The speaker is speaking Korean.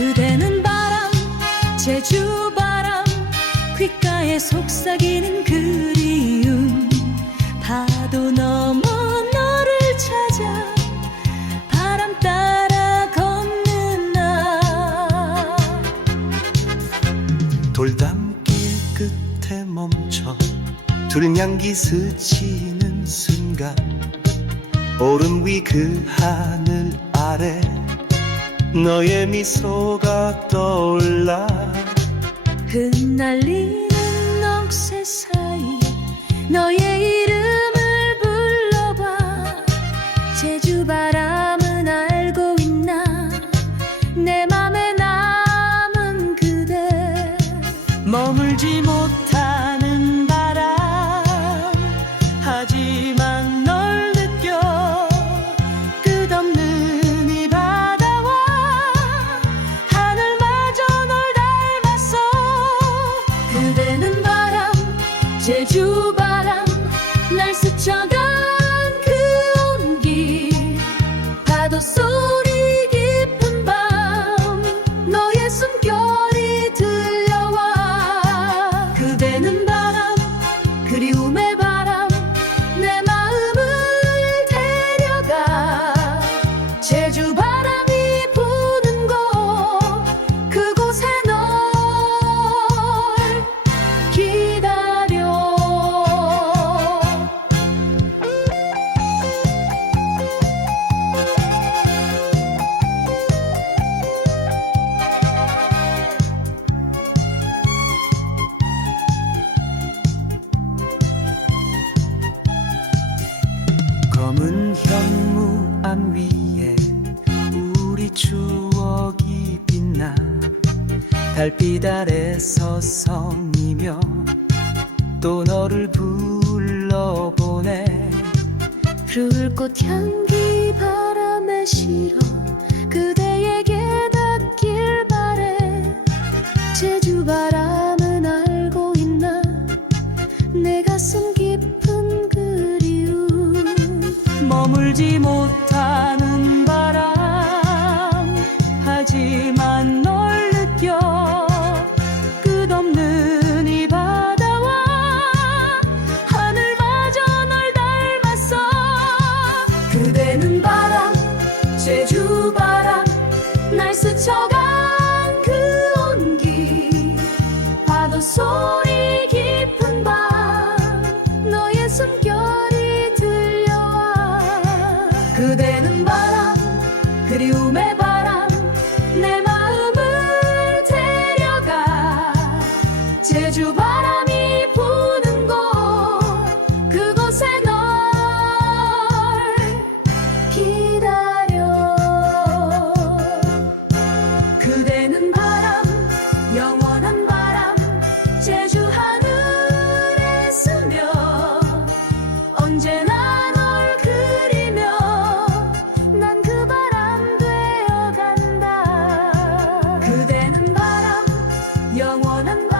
그대는 바람 제주 바람 귓가에 속삭이는 그리움 파도 넘어 너를 찾아 바람 따라 걷는 날 돌담길 끝에 멈춰 둘냥기 스치는 순간. 오름 위 그 하늘 아래 너의 미소가 떠올라. 흩날리는 넋의 사이 너의 이름을 불러봐. 제주 바람은 알고 있나? 내 맘에 남은 그대. 머물지 못하는 바람. 하지만 제 검은 현무암 위에 우리 추억이 빛나 달빛 아래 서 성이며 또 너를 불러보내. 붉꽃 향기 바람에 실어 그대에게 닿길 바래. 제주 바람 머물지 못하는 바람. 하지만 널 느껴 끝없는 이 바다와 하늘마저 널 닮았어. 그대는 바람 제주 바람 날 스쳐간 그 온기. 파도 소리 그대는 바람 그리움의 바람 내 맘. 떠난 거